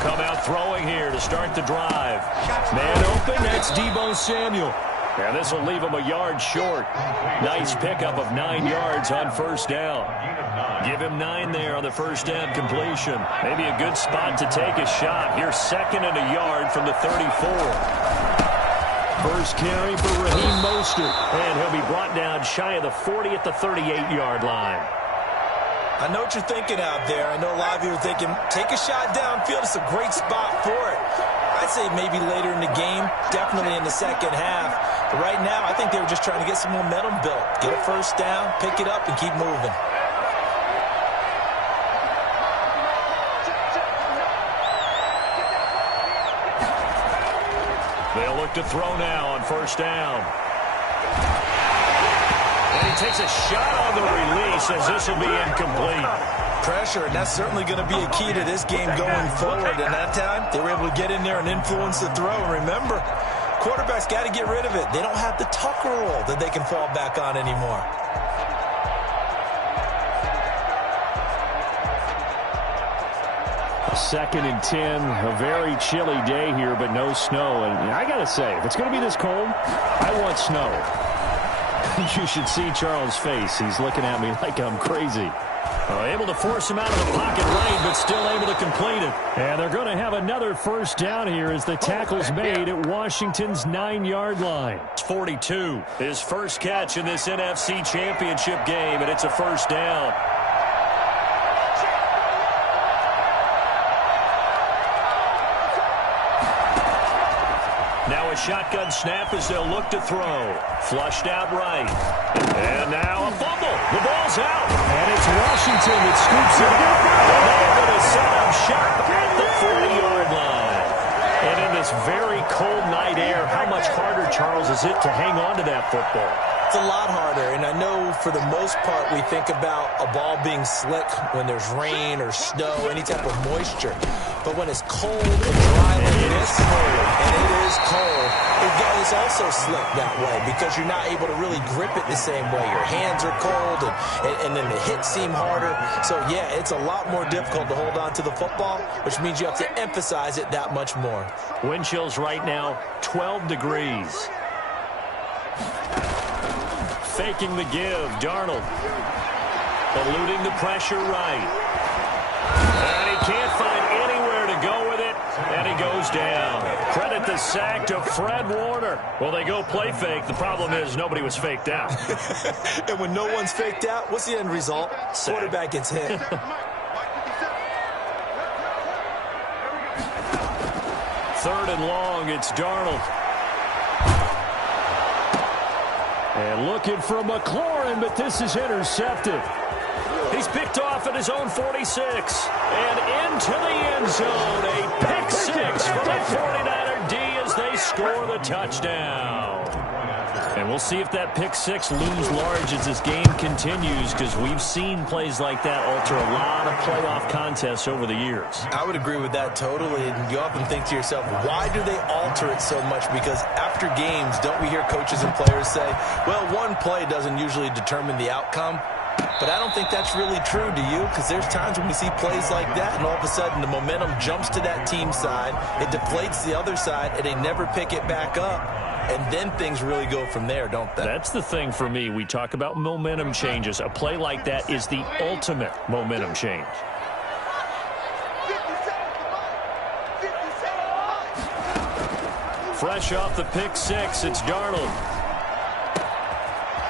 come out throwing here to start the drive. Man open, that's Deebo Samuel. And this will leave him a yard short. Nice pickup of 9 yards on first down. Give him 9 there on the first down completion. Maybe a good spot to take a shot. Here's 2nd and a yard from the 34. First carry for Raheem Mostert. And he'll be brought down shy of the 40 at the 38-yard line. I know what you're thinking out there. I know a lot of you are thinking, take a shot downfield. It's a great spot for it. I'd say maybe later in the game, definitely in the second half. But right now, I think they were just trying to get some momentum built. Get a first down, pick it up, and keep moving. They'll look to throw now on first down. And he takes a shot on the release as this will be incomplete. Pressure, and that's certainly going to be a key to this game going forward. And that time, they were able to get in there and influence the throw. And remember, quarterbacks got to get rid of it. They don't have the Tucker rule that they can fall back on anymore. Second and 10, a very chilly day here, but no snow. And I got to say, if it's going to be this cold, I want snow. You should see Charles' face. He's looking at me like I'm crazy. Able to force him out of the pocket late, but still able to complete it. And they're going to have another first down here as the tackle's made at Washington's 9-yard line. It's 42. His first catch in this NFC Championship game, and it's a first down. Now a shotgun snap as they'll look to throw. Flushed out right. And now a fumble. The ball's out. And it's Washington that scoops it up. And they're going to set up shop at the 40-yard line. And in this very cold night air, how much harder, Charles, is it to hang on to that football? It's a lot harder, and I know for the most part we think about a ball being slick when there's rain or snow, any type of moisture. But when it's cold and dry like this, and it is cold, it's also slick that way because you're not able to really grip it the same way. Your hands are cold, and then the hits seem harder. So, yeah, it's a lot more difficult to hold on to the football, which means you have to emphasize it that much more. Wind chills right now, 12 degrees. Faking the give, Darnold. Eluding the pressure right. And he can't find anywhere to go with it, and he goes down. Credit the sack to Fred Warner. Well, they go play fake. The problem is nobody was faked out. And when no one's faked out, what's the end result? Sack. Quarterback gets hit. Third and long, it's Darnold. And looking for McLaurin, but this is intercepted. He's picked off at his own 46. And into the end zone. A pick six for the 49er D as they score the touchdown. And we'll see if that pick six looms large as this game continues, because we've seen plays like that alter a lot of playoff contests over the years. I would agree with that totally. And you often think to yourself, why do they alter it so much? Because after games, don't we hear coaches and players say, well, one play doesn't usually determine the outcome? But I don't think that's really true, do you? Because there's times when we see plays like that, and all of a sudden the momentum jumps to that team side, it deflates the other side, and they never pick it back up. And then things really go from there, don't they? That's the thing for me. We talk about momentum changes. A play like that is the ultimate momentum change. Fresh off the pick six, it's Darnold.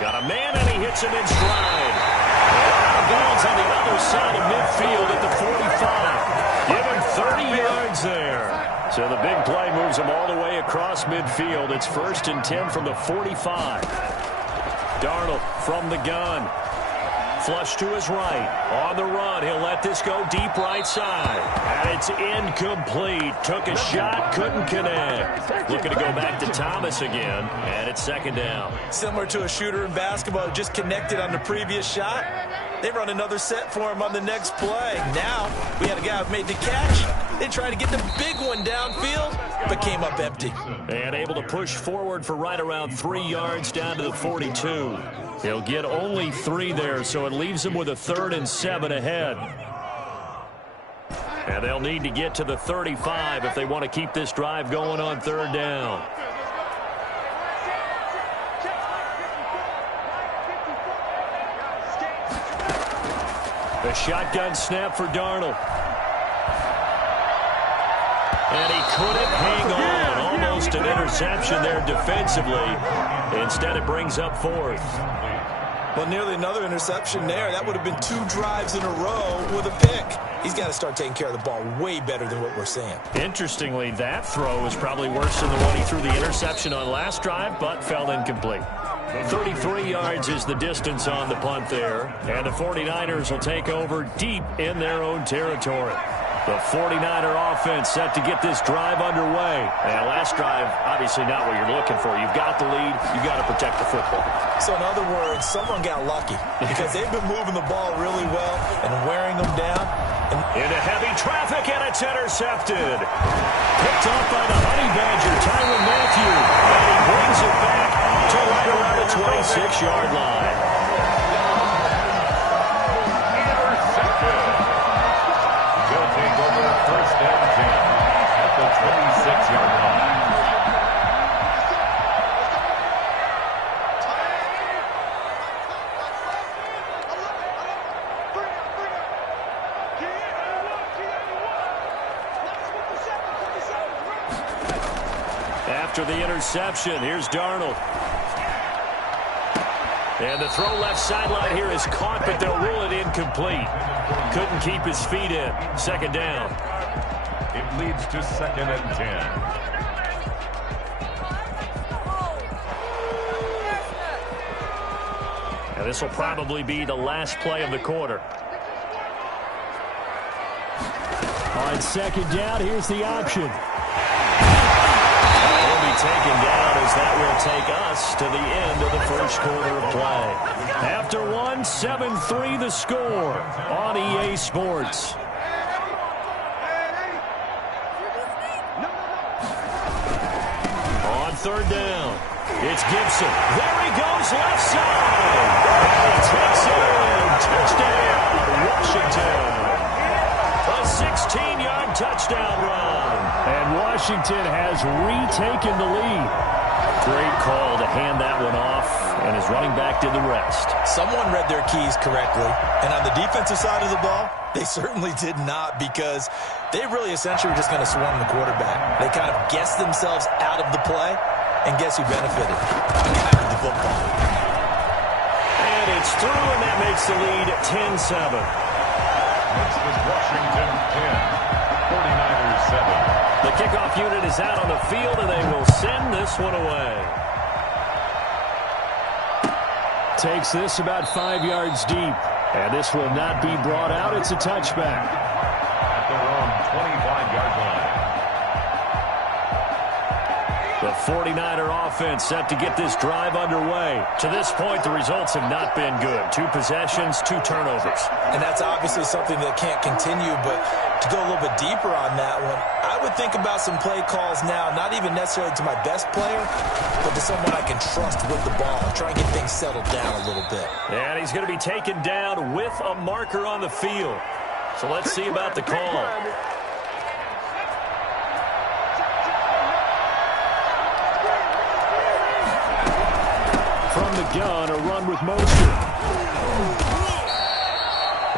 Got a man, and he hits him in stride. Out of bounds on the other side of midfield at the 45. Give him 30 yards there. So the big play moves him all the way across midfield. It's 1st and 10 from the 45. Darnold from the gun. Flush to his right. On the run. He'll let this go deep right side. And it's incomplete. Took a shot. Couldn't connect. Looking to go back to Thomas again. And it's 2nd down. Similar to a shooter in basketball, just connected on the previous shot. They run another set for him on the next play. Now, we had a guy who made the catch. They tried to get the big one downfield, but came up empty. And able to push forward for right around 3 yards down to the 42. He'll get only 3 there, so it leaves him with a 3rd and 7 ahead. And they'll need to get to the 35 if they want to keep this drive going on third down. The shotgun snap for Darnold. And he couldn't hang on. Almost an interception there defensively. Instead, it brings up fourth. Well, nearly another interception there. That would have been 2 drives in a row with a pick. He's got to start taking care of the ball way better than what we're seeing. Interestingly, that throw is probably worse than the one he threw the interception on last drive, but fell incomplete. 33 yards is the distance on the punt there, and the 49ers will take over deep in their own territory. The 49er offense set to get this drive underway. And last drive, obviously not what you're looking for. You've got the lead. You've got to protect the football. So in other words, someone got lucky because they've been moving the ball really well and wearing them down. Into heavy traffic, and it's intercepted. Picked off by the Honey Badger, Tyrann Mathieu. And he brings it back to right around the 26-yard line. They'll take over first down 10 at the 26-yard line. After the interception, here's Darnold. And the throw left sideline here is caught, but they'll rule it incomplete. Couldn't keep his feet in. Second down. It leads to 2nd and 10. And this will probably be the last play of the quarter. On second down, here's the option. He'll be taken down as that will take us to the end of the first quarter of play. After 1, 7-3 the score on EA Sports. On third down, it's Gibson. There he goes, left side. And he takes it in. Touchdown, Washington. A 16-yard touchdown run. And Washington has retaken the lead. Great call to hand that one off, and his running back did the rest. Someone read their keys correctly, and on the defensive side of the ball, they certainly did not, because they really essentially were just going to swarm the quarterback. They kind of guessed themselves out of the play, and guess who benefited? The guy with the football. And it's through, and that makes the lead 10-7. Next is Washington 10, 49ers 7. The kickoff unit is out on the field, and they will send this one away. Takes this about 5 yards deep, and this will not be brought out. It's a touchback. At their own 25-yard line. The 49er offense set to get this drive underway. To this point, the results have not been good. 2 possessions, 2 turnovers. And that's obviously something that can't continue, but to go a little bit deeper on that one, I would think about some play calls now, not even necessarily to my best player, but to someone I can trust with the ball and try and get things settled down a little bit. And he's going to be taken down with a marker on the field. So let's see about the call. From the gun, a run with motion.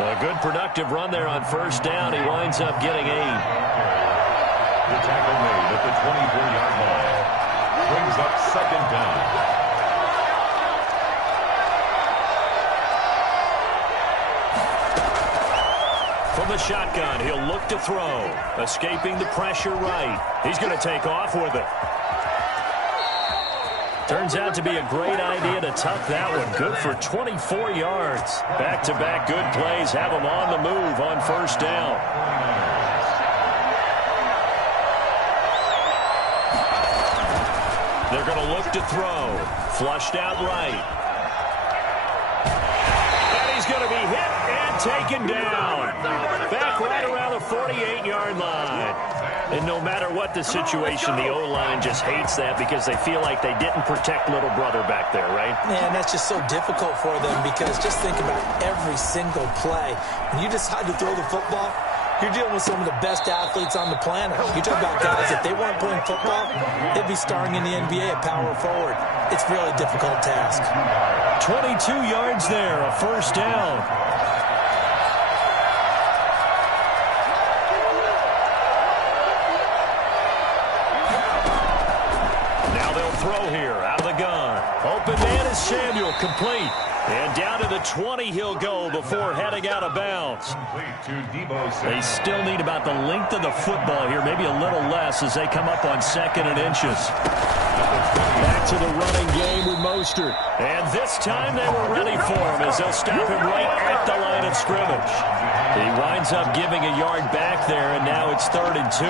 A good productive run there on first down. He winds up getting 8. The tackle made at the 24-yard line. Brings up second down. From the shotgun, he'll look to throw. Escaping the pressure right. He's going to take off with it. Turns out to be a great idea to tuck that one. Good for 24 yards. Back-to-back good plays have him on the move on first down. They're going to look to throw. Flushed out right. And he's going to be hit and taken down. Back right around the 48-yard line. And no matter what the situation, the O-line just hates that because they feel like they didn't protect little brother back there, right? Man, that's just so difficult for them because just think about every single play. When you decide to throw the football, You're dealing with some of the best athletes on the planet. You talk about guys, if they weren't playing football, they'd be starring in the NBA at power forward. It's a really difficult task. 22 yards there, a first down. Now they'll throw here out of the gun. Open man is Samuel, complete. And down to the 20 he'll go before heading out of bounds. They still need about the length of the football here, maybe a little less as they come up on 2nd and inches. Back to the running game with Mostert. And this time they were ready for him as they'll stop him right at the line of scrimmage. He winds up giving a yard back there, and now it's 3rd and 2.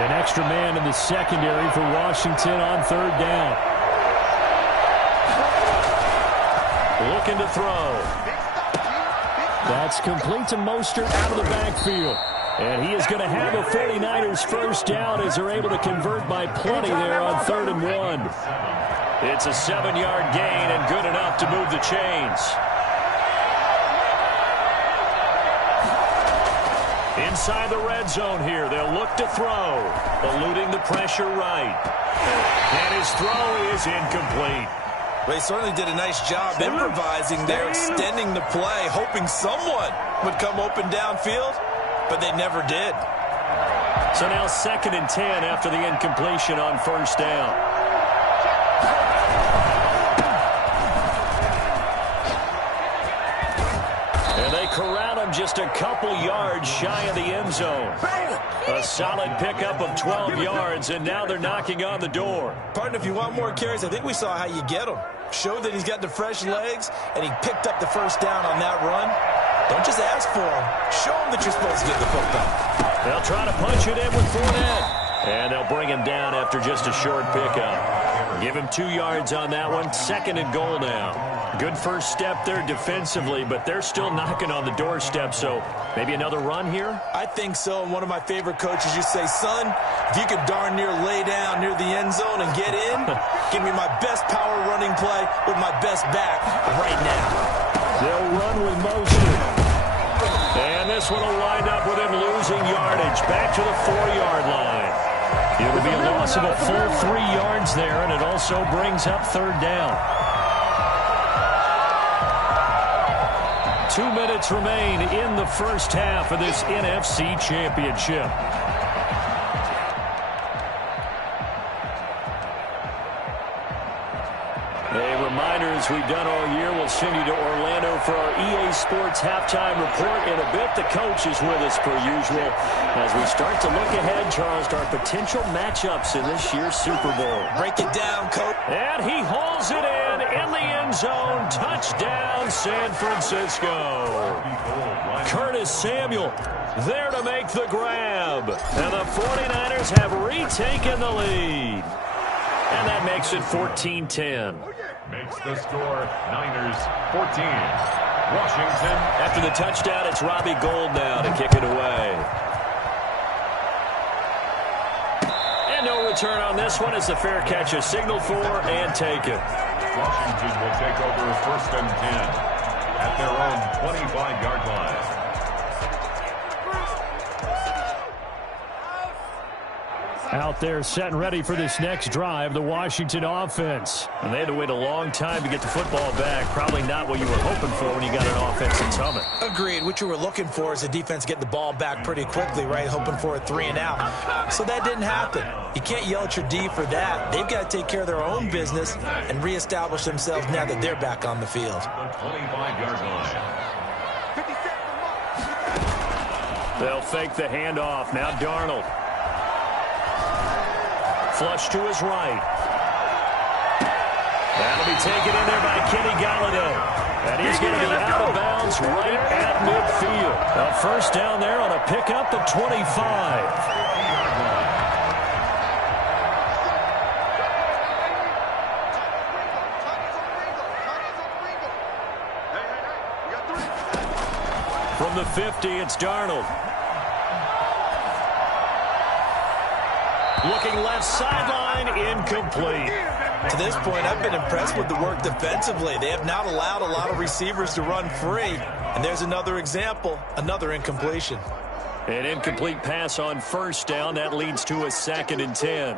An extra man in the secondary for Washington on 3rd down. Looking to throw. That's complete to Mostert out of the backfield. And he is going to have a 49ers first down as they're able to convert by plenty there on 3rd and 1. It's a 7-yard gain and good enough to move the chains. Inside the red zone here, they'll look to throw, eluding the pressure right. And his throw is incomplete. They certainly did a nice job improvising there, extending the play, hoping someone would come open downfield, but they never did. So now 2nd and 10 after the incompletion on 1st down. Corral him just a couple yards shy of the end zone. A solid pickup of 12 yards, and now they're knocking on the door. Partner, if you want more carries, I think we saw how you get them. Showed that he's got the fresh legs, and he picked up the first down on that run. Don't just ask for him. Show him that you're supposed to get the football. They'll try to punch it in with Fournette. And they'll bring him down after just a short pickup. Give him 2 yards on that one. 2nd and goal now. Good first step there defensively, but they're still knocking on the doorstep, so maybe another run here? I think so. And one of my favorite coaches used to say, son, if you could darn near lay down near the end zone and get in, give me my best power running play with my best back right now. They'll run with Mostert. And this one will wind up with him losing yardage. Back to the 4-yard line. It'll be a loss of a full 3 yards there, and it also brings up 3rd down. 2 minutes remain in the first half of this NFC Championship. A reminder, as we've done all year, we'll send you to Orlando for our EA Sports halftime report. In a bit, the coach is with us per usual as we start to look ahead, Charles, to our potential matchups in this year's Super Bowl. Break it down, coach. And he hauls it in the end zone. Touchdown, San Francisco. Curtis Samuel there to make the grab. And the 49ers have retaken the lead. And that makes it 14-10. Makes the score Niners 14. Washington. After the touchdown, it's Robbie Gould now to kick it away. And no return on this one. It's a fair catch, a signal for and taken. Washington will take over 1st and 10 at their own 25-yard line. Out there set and ready for this next drive, the Washington offense. And they had to wait a long time to get the football back. Probably not what you were hoping for when you got an offense that's humming. Agreed. What you were looking for is the defense get the ball back pretty quickly, right? Hoping for a 3 and out. So that didn't happen. You can't yell at your D for that. They've got to take care of their own business and reestablish themselves now that they're back on the field. 25-yard line. They'll fake the handoff. Now Darnold. Flush to his right. That'll be taken in there by Kenny Galladay. And he's going to be out of bounds right at midfield. A first down there on a pickup of 25. From the 50, it's Darnold. Looking left sideline, incomplete. To this point, I've been impressed with the work defensively. They have not allowed a lot of receivers to run free. And there's another example, another incompletion. An incomplete pass on first down. That leads to a 2nd and 10.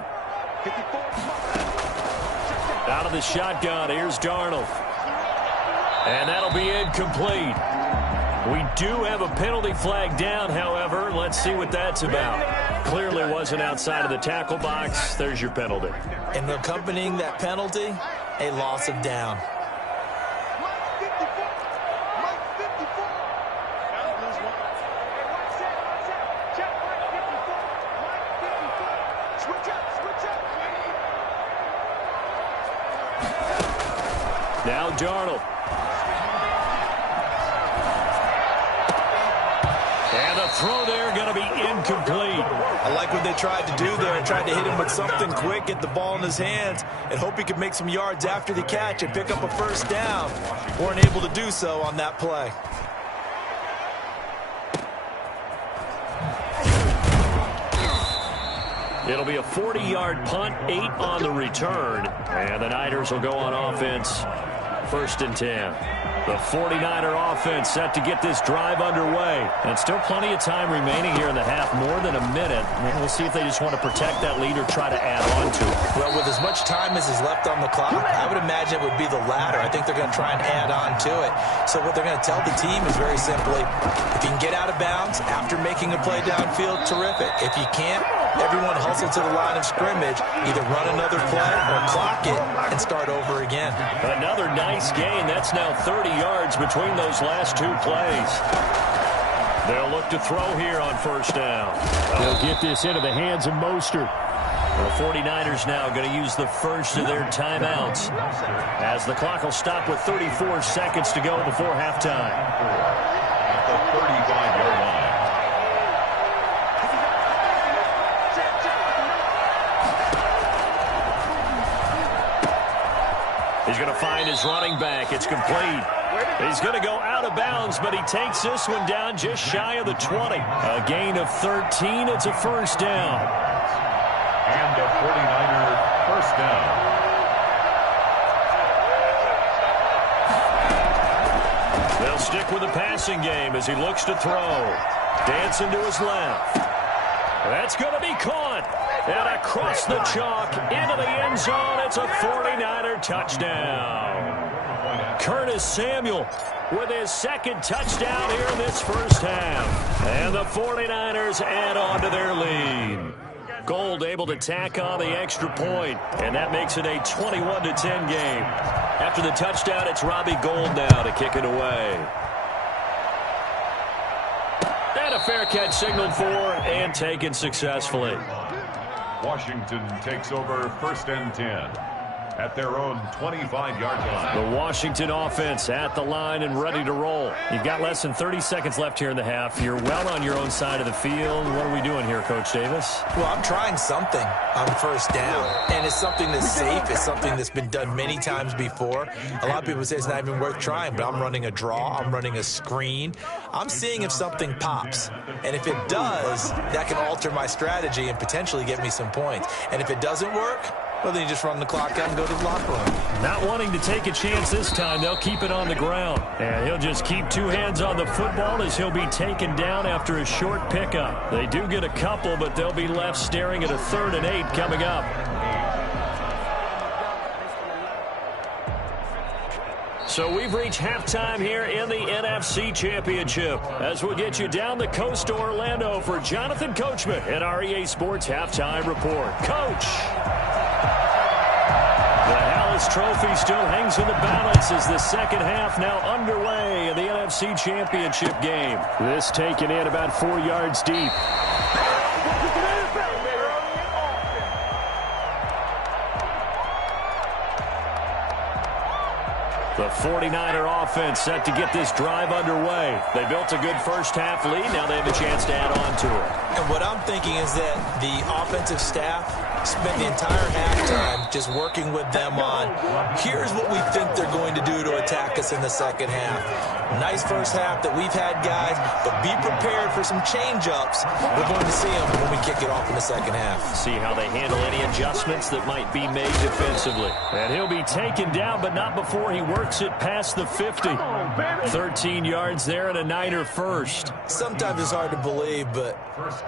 Out of the shotgun, here's Darnold. And that'll be incomplete. We do have a penalty flag down, however. Let's see what that's about. Clearly wasn't outside of the tackle box. There's your penalty. And accompanying that penalty, a loss of down. Now Darnold. And the throw there going to be incomplete. I like what they tried to do there. Tried to hit him with something quick, get the ball in his hands, and hope he could make some yards after the catch and pick up a first down. Weren't able to do so on that play. It'll be a 40-yard punt, 8 on the return. And the Niners will go on offense, 1st and 10. The 49er offense set to get this drive underway. And still plenty of time remaining here in the half, more than a minute. We'll see if they just want to protect that lead or try to add on to it. Well, with as much time as is left on the clock, I would imagine it would be the latter. I think they're going to try and add on to it. So what they're going to tell the team is very simply, if you can get out of bounds after making a play downfield, terrific. If you can't, everyone hustle to the line of scrimmage, either run another play or clock it and start over again. Another nice gain. That's now 30 yards between those last 2 plays. They'll look to throw here on first down. They'll get this into the hands of Mostert. The 49ers now going to use the first of their timeouts as the clock will stop with 34 seconds to go before halftime. At the 35-yard line. He's going to find his running back. It's complete. He's going to go out of bounds, but he takes this one down just shy of the 20. A gain of 13. It's a first down. And a 49er first down. They'll stick with the passing game as he looks to throw. Dancing to his left. That's going to be caught. And across the chalk into the end zone. It's a 49er touchdown. Curtis Samuel with his 2nd touchdown here in this first half. And the 49ers add on to their lead. Gold able to tack on the extra point, and that makes it a 21-10 game. After the touchdown, it's Robbie Gould now to kick it away. And a fair catch signaled for and taken successfully. Washington takes over 1st and 10 at their own 25-yard line. The Washington offense at the line and ready to roll. You've got less than 30 seconds left here in the half. You're well on your own side of the field. What are we doing here, Coach Davis? Well, I'm trying something on first down, and it's something that's safe. It's something that's been done many times before. A lot of people say it's not even worth trying, but I'm running a draw. I'm running a screen. I'm seeing if something pops, and if it does, that can alter my strategy and potentially get me some points. And if it doesn't work, well, then you just run the clock out and go to the locker room. Not wanting to take a chance this time, they'll keep it on the ground. And he'll just keep 2 hands on the football as he'll be taken down after a short pickup. They do get a couple, but they'll be left staring at a 3rd and 8 coming up. So we've reached halftime here in the NFC Championship as we'll get you down the coast to Orlando for Jonathan Coachman at our EA Sports Halftime Report. Coach! The Hallis Trophy still hangs in the balance as the second half now underway in the NFC Championship game. This taken in about 4 yards deep. The 49er offense set to get this drive underway. They built a good first half lead. Now they have a chance to add on to it. And what I'm thinking is that the offensive staff spent the entire halftime just working with them on, here's what we think they're going to do to attack attack us in the second half. Nice first half that we've had, guys, but be prepared for some change-ups. We're going to see them when we kick it off in the second half. See how they handle any adjustments that might be made defensively. And he'll be taken down, but not before he works it past the 50. 13 yards there and a Niner first. Sometimes it's hard to believe, but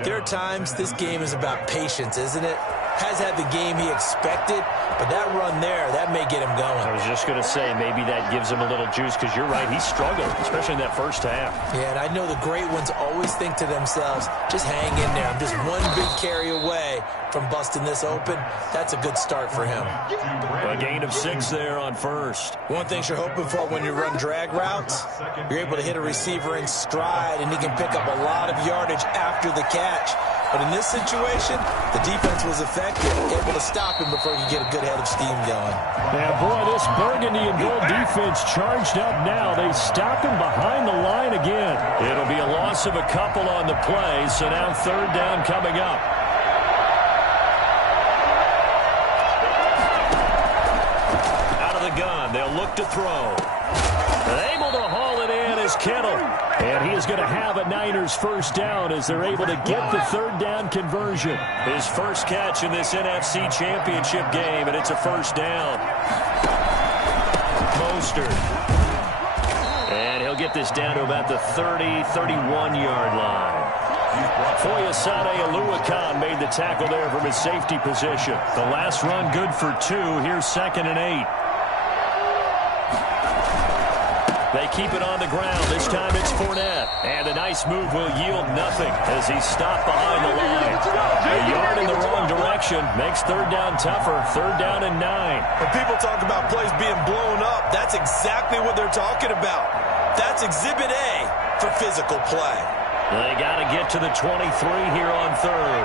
there are times this game is about patience, isn't it? Has had the game he expected, but that run there, that may get him going. I was just going to say, maybe that gives him a little juice, because you're right, he struggled, especially in that first half. Yeah, and I know the great ones always think to themselves, just hang in there. I'm just one big carry away from busting this open. That's a good start for him. A gain of 6 there on first. One thing you're hoping for when you run drag routes, you're able to hit a receiver in stride, and he can pick up a lot of yardage after the catch. But in this situation, the defense was effective, able to stop him before he could get a good head of steam going. Yeah, boy, this burgundy and gold defense charged up now. They stop him behind the line again. It'll be a loss of a couple on the play, so now third down coming up. Out of the gun, they'll look to throw. Able to haul it in is Kittle. And he is going to have a Niners first down as they're able to get the third down conversion. His first catch in this NFC Championship game, and it's a first down. Mostert. And he'll get this down to about the 30, 31-yard line. Foyesade Oluwakan made the tackle there from his safety position. The last run good for 2. Here's 2nd and 8. They keep it on the ground. This time it's Fournette. And a nice move will yield nothing as he's stopped behind the line. A yard in the wrong direction makes third down tougher. Third down and 9. When people talk about plays being blown up, that's exactly what they're talking about. That's Exhibit A for physical play. They got to get to the 23 here on third.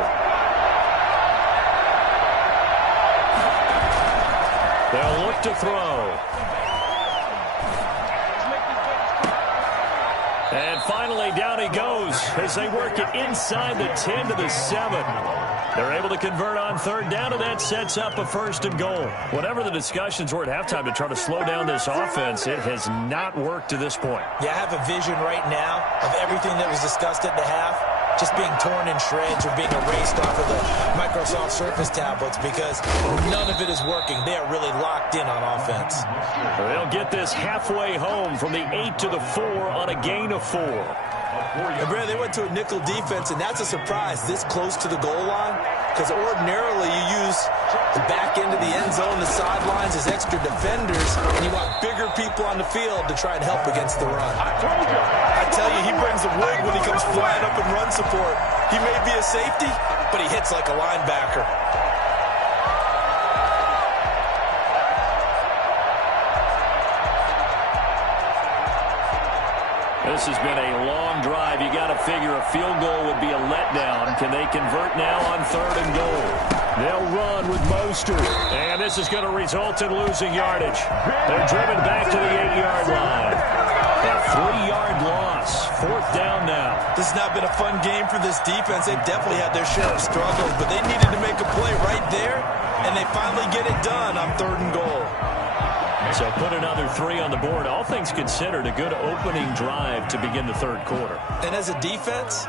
They'll look to throw. And finally, down he goes as they work it inside the 10 to the 7. They're able to convert on third down, and that sets up a 1st and goal. Whatever the discussions were at halftime to try to slow down this offense, it has not worked to this point. Yeah, I have a vision right now of everything that was discussed at the half just being torn in shreds or being erased off of the Microsoft Surface tablets because none of it is working. They are really locked in on offense. They'll get this halfway home from the 8 to the 4 on a gain of 4. And Brad, they went to a nickel defense, and that's a surprise this close to the goal line because ordinarily you use the back end of the end zone, the sidelines as extra defenders, and you want bigger people on the field to try and help against the run. I tell you, he brings the wood when he comes flying up in run support. He may be a safety, but he hits like a linebacker. This has been a long drive. You got to figure a field goal would be a letdown. Can they convert now on 3rd and goal? They'll run with Mostert. And this is going to result in losing yardage. They're driven back to the 8-yard line. A 3-yard loss. 4th down now. This has not been a fun game for this defense. They've definitely had their share of struggles, but they needed to make a play right there, and they finally get it done on 3rd and goal. So put another 3 on the board. All things considered, a good opening drive to begin the third quarter. And as a defense,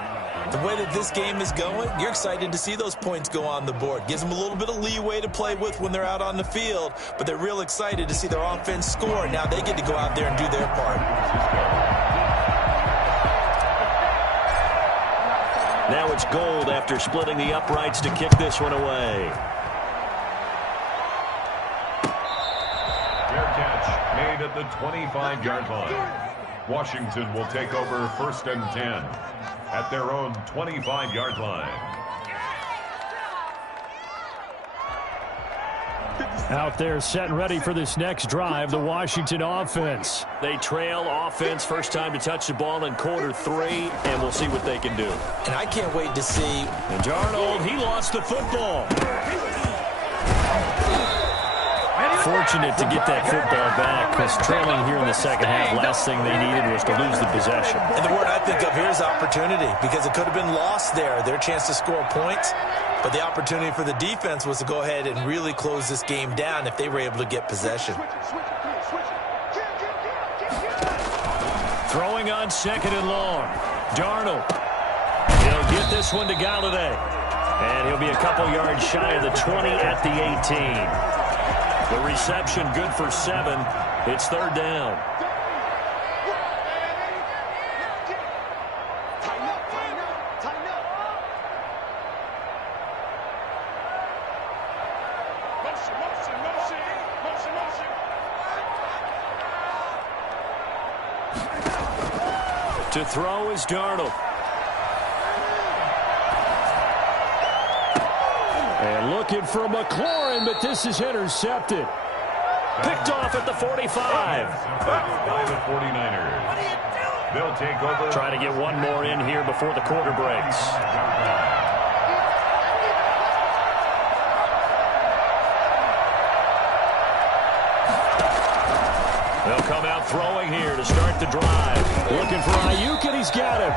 the way that this game is going, you're excited to see those points go on the board. Gives them a little bit of leeway to play with when they're out on the field, but they're real excited to see their offense score. Now they get to go out there and do their part. Now it's Gold after splitting the uprights to kick this one away. Made at the 25-yard line. Washington will take over 1st and 10 at their own 25-yard line. Out there set and ready for this next drive, the Washington offense. They trail offense, first time to touch the ball in quarter 3, and we'll see what they can do. And I can't wait to see. And Darnold, he lost the football. Fortunate to get that football back because trailing here in the second half, last thing they needed was to lose the possession. And the word I think of here is opportunity because it could have been lost there, their chance to score points. But the opportunity for the defense was to go ahead and really close this game down if they were able to get possession. Throwing on 2nd and long. Darnold. He'll get this one to Galladay. And he'll be a couple yards shy of the 20 at the 18. The reception good for 7. It's 3rd down. To throw is Darnold. And looking for McLaurin, but this is intercepted. Picked off at the 45. By the 49ers. They'll take over. Trying to get one more in here before the quarter breaks. They'll come out throwing here to start the drive. Looking for Ayuk, and he's got him.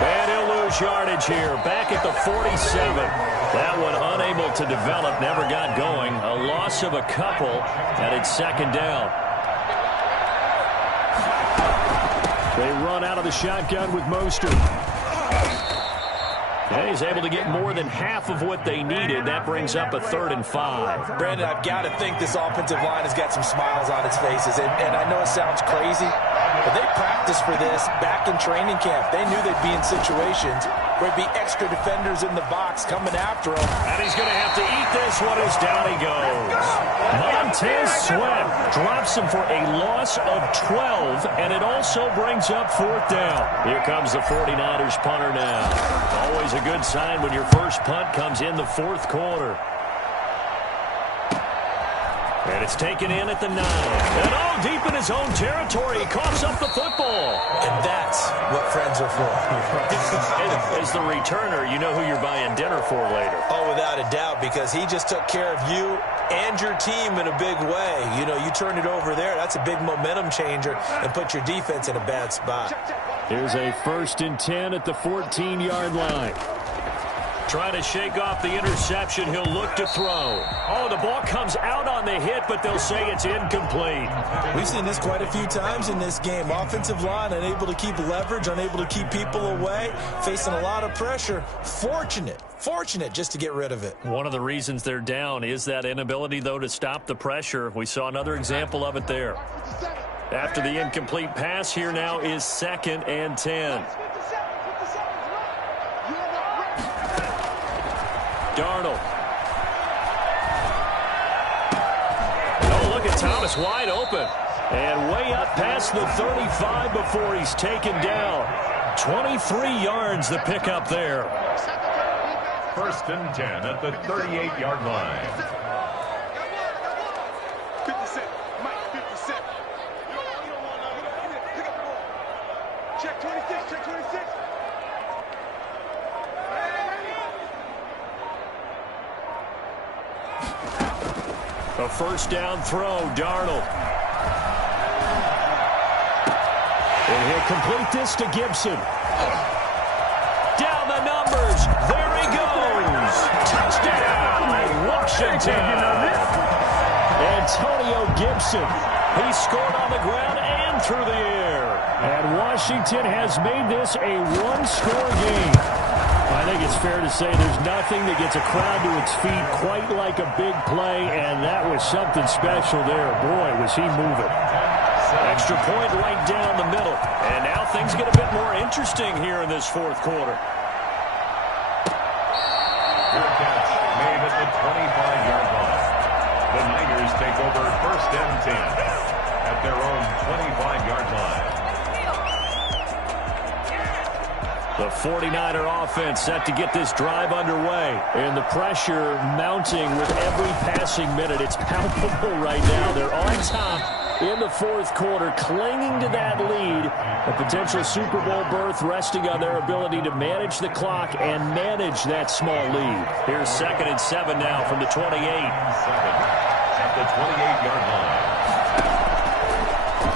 And he'll lose yardage here. Back at the 47. That one unable to develop, never got going. A loss of a couple, and it's 2nd down. They run out of the shotgun with Mostert. And he's able to get more than half of what they needed. That brings up a 3rd and 5. Brandon, I've got to think this offensive line has got some smiles on its faces. And I know it sounds crazy, but they practiced for this back in training camp. They knew they'd be in situations where there'd be extra defenders in the box coming after him. And he's going to have to eat this one as down he goes. Montez Sweat drops him for a loss of 12, and it also brings up 4th down. Here comes the 49ers punter now. Always a good sign when your first punt comes in the 4th quarter. And it's taken in at the 9. And deep in his own territory, he coughs up the football. And that's what friends are for. As the returner, you know who you're buying dinner for later. Oh, without a doubt, because he just took care of you and your team in a big way. You know, you turn it over there, that's a big momentum changer and put your defense in a bad spot. Here's a 1st and 10 at the 14-yard line. Trying to shake off the interception. He'll look to throw. Oh, the ball comes out on the hit, but they'll say it's incomplete. We've seen this quite a few times in this game. Offensive line unable to keep leverage, unable to keep people away, facing a lot of pressure. Fortunate just to get rid of it. One of the reasons they're down is that inability, though, to stop the pressure. We saw another example of it there. After the incomplete pass, here now is 2nd and 10. Darnold. Oh, look at Thomas wide open. And way up past the 35 before he's taken down. 23 yards the pickup there. 1st and 10 at the 38-yard line. 50 Mike, 50 You don't want to pick up the ball. Check 26, check 26. A 1st down throw, Darnold. And he'll complete this to Gibson. Down the numbers. There he goes. Touchdown, Washington. Antonio Gibson. He scored on the ground and through the air. And Washington has made this a one-score game. I think it's fair to say there's nothing that gets a crowd to its feet quite like a big play, and that was something special there. Boy, was he moving. Extra point right down the middle. And now things get a bit more interesting here in this 4th quarter. Good catch made at the 25-yard line. The Niners take over 1st and 10 at their own 25-yard line. The 49er offense set to get this drive underway. And the pressure mounting with every passing minute. It's palpable right now. They're on top in the 4th quarter, clinging to that lead. A potential Super Bowl berth resting on their ability to manage the clock and manage that small lead. Here's 2nd and 7 now from the 28. 7 at the 28-yard line.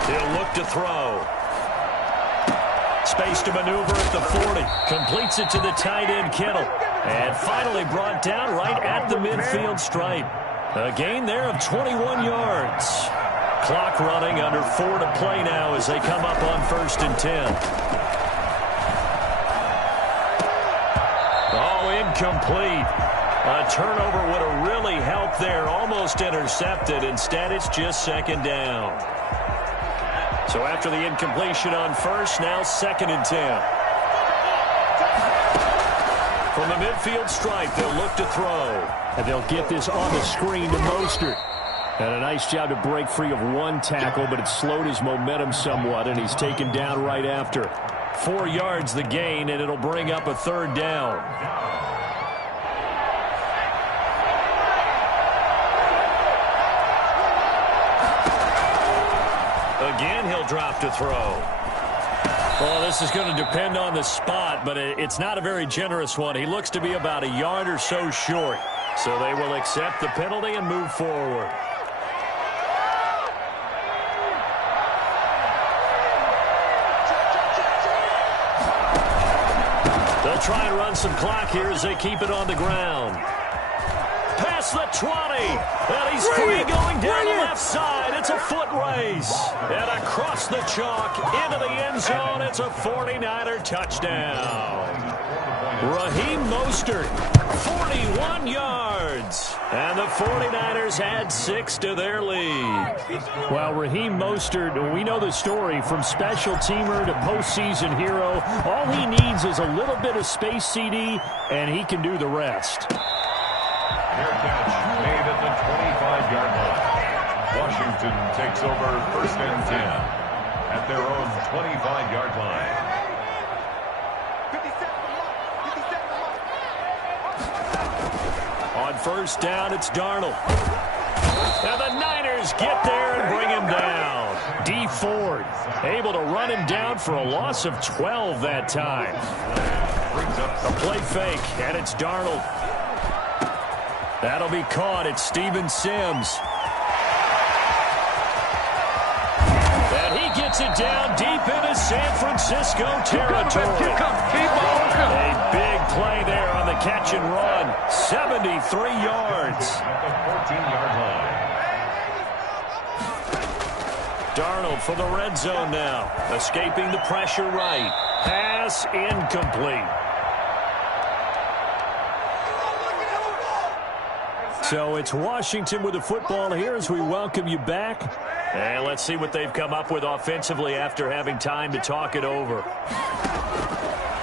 He'll look to throw. Space to maneuver at the 40. Completes it to the tight end, Kittle. And finally brought down right at the midfield stripe. A gain there of 21 yards. Clock running, under 4 to play now as they come up on 1st and 10. Oh, incomplete. A turnover would have really helped there. Almost intercepted. Instead, it's just 2nd down. So after the incompletion on 1st, now 2nd and 10. From the midfield stripe, they'll look to throw. And they'll get this on the screen to Mostert. And a nice job to break free of one tackle, but it slowed his momentum somewhat, and he's taken down right after. 4 yards the gain, and it'll bring up a 3rd down. Again, he'll drop to throw. Well, this is going to depend on the spot, but it's not a very generous one. He looks to be about a yard or so short. So they will accept the penalty and move forward. They'll try and run some clock here as they keep it on the ground. Past the 20. And he's free going down the left side. It's a foot race. And across the chalk into the end zone. It's a 49er touchdown. Raheem Mostert, 41 yards. And the 49ers add 6 to their lead. Well, Raheem Mostert, we know the story, from special teamer to postseason hero. All he needs is a little bit of space, CD, and he can do the rest. Their catch made at the 25-yard line. Washington takes over 1st and 10 at their own 25-yard line. On 1st down, it's Darnold. And the Niners get there and bring him down. D. Ford able to run him down for a loss of 12 that time. A play fake, and it's Darnold. That'll be caught. It's Steven Sims. And he gets it down deep into San Francisco territory. A big play there on the catch and run. 73 yards. At the 14-yard line. Darnold for the red zone now. Escaping the pressure right. Pass incomplete. So it's Washington with the football here as we welcome you back. And let's see what they've come up with offensively after having time to talk it over.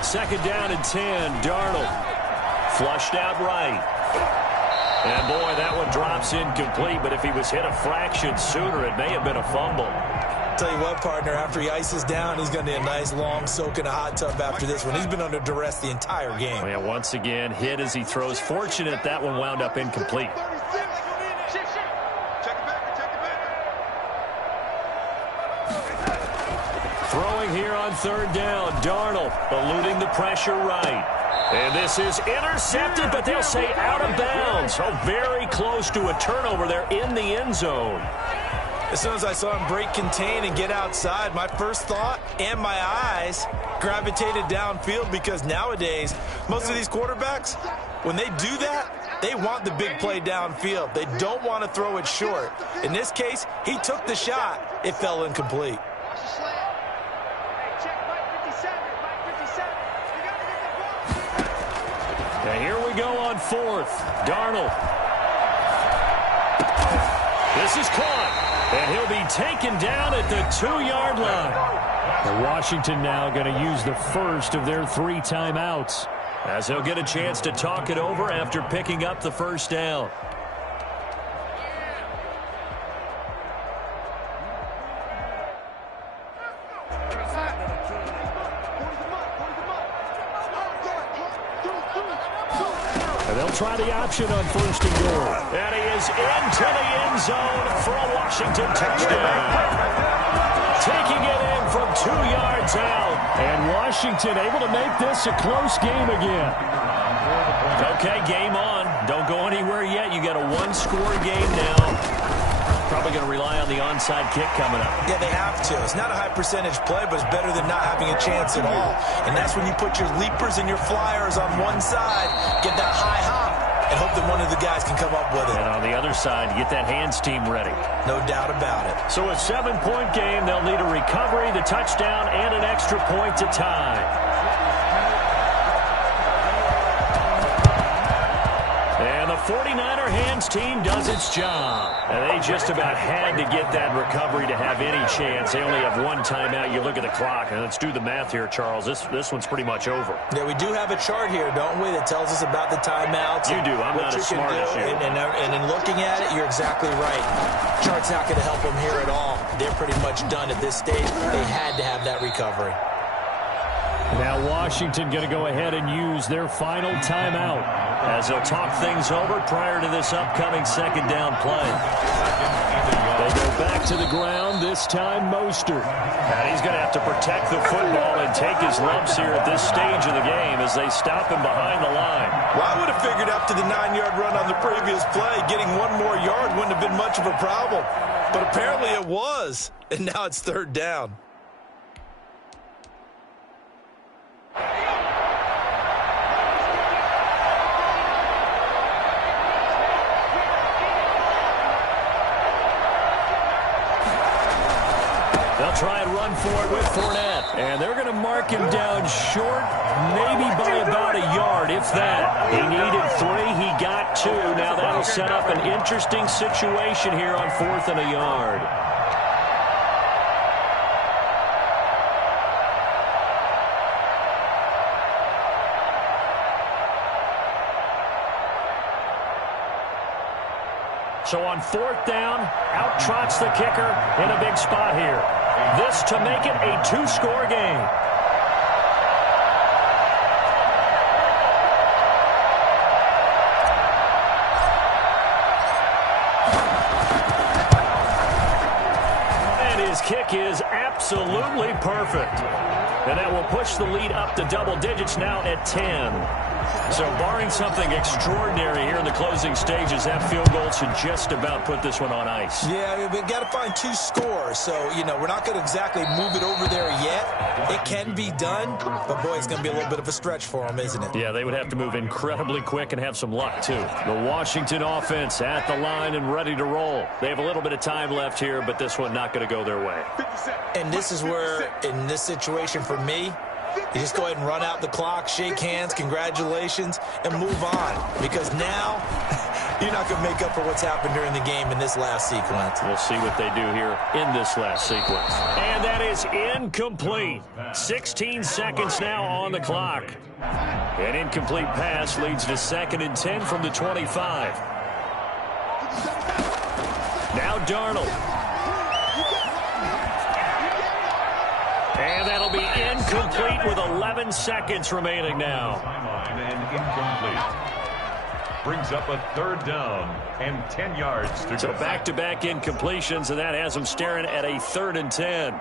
2nd down and 10, Darnold. Flushed out right. And boy, that one drops incomplete, but if he was hit a fraction sooner, it may have been a fumble. Tell you what, partner, after he ices down, he's going to need a nice long soak in a hot tub after this one. He's been under duress the entire game. Yeah, once again, hit as he throws. Fortunate that one wound up incomplete. Throwing here on 3rd down, Darnold eluding the pressure right. And this is intercepted, but they'll say out of bounds. So very close to a turnover there in the end zone. As soon as I saw him break contain and get outside, my first thought and my eyes gravitated downfield, because nowadays, most of these quarterbacks, when they do that, they want the big play downfield. They don't want to throw it short. In this case, he took the shot. It fell incomplete. And here we go on 4th. Darnold. This is caught. And he'll be taken down at the 2-yard line. And Washington now going to use the first of their 3 timeouts, as he'll get a chance to talk it over after picking up the 1st down. And they'll try the option on 1st and goal. And he is into the end zone for a Washington touchdown. Taking it in from 2 yards out. And Washington able to make this a close game again. Okay, game on. Don't go anywhere yet. You got a 1-score game now. Probably going to rely on the onside kick coming up. Yeah, they have to. It's not a high percentage play, but it's better than not having a chance at all. And that's when you put your leapers and your flyers on one side, get that high hop, and hope that one of the guys can come up with it. And on the other side, get that hands team ready. No doubt about it. So a 7-point game. They'll need a recovery, the touchdown, and an extra point to tie. And the 49er hands team does its job. And they just about had to get that recovery to have any chance. They only have one timeout. You look at the clock, and let's do the math here, Charles. This one's pretty much over. Yeah, we do have a chart here, don't we, that tells us about the timeouts. You do. I'm not as smart as you. And in looking at it, you're exactly right. Chart's not going to help them here at all. They're pretty much done at this stage. They had to have that recovery. Now Washington going to go ahead and use their final timeout as they'll talk things over prior to this upcoming second down play. They go back to the ground, this time Mostert. And he's going to have to protect the football and take his lumps here at this stage of the game as they stop him behind the line. Well, I would have figured after the 9-yard run on the previous play, getting one more yard wouldn't have been much of a problem. But apparently it was, and now it's third down. They'll try and run for it with Fournette. And they're going to mark him down short, maybe by about a yard, if that. He needed 3. He got 2. Now that'll set up an interesting situation here on 4th and a yard. So on 4th down, out trots the kicker in a big spot here. This to make it a 2-score game. And his kick is absolutely perfect. And that will push the lead up to double digits now at 10. So barring something extraordinary here in the closing stages, that field goal should just about put this one on ice. Yeah, we've got to find 2 scores. So, we're not going to exactly move it over there yet. It can be done, but, boy, it's going to be a little bit of a stretch for them, isn't it? Yeah, they would have to move incredibly quick and have some luck, too. The Washington offense at the line and ready to roll. They have a little bit of time left here, but this one not going to go their way. And this is where, in this situation for me, you just go ahead and run out the clock, shake hands, congratulations, and move on. Because now you're not going to make up for what's happened during the game in this last sequence. We'll see what they do here in this last sequence. And that is incomplete. 16 seconds now on the clock. An incomplete pass leads to 2nd and 10 from the 25. Now Darnold. And that'll be incomplete with 11 seconds remaining now. And incomplete. Brings up a 3rd down and 10 yards to go. So back-to-back incompletions, and that has them staring at a 3rd and 10.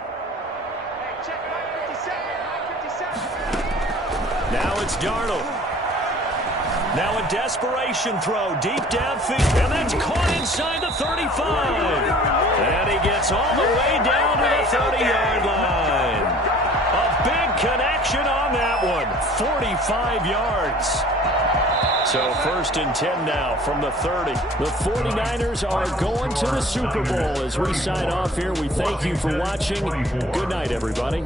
Now it's Darnold. Now a desperation throw deep downfield, and that's caught inside the 35. And he gets all the way down to the 30-yard line. A big connection on that one, 45 yards. So 1st and 10 now from the 30. The 49ers are going to the Super Bowl as we sign off here. We thank you for watching. Good night, everybody.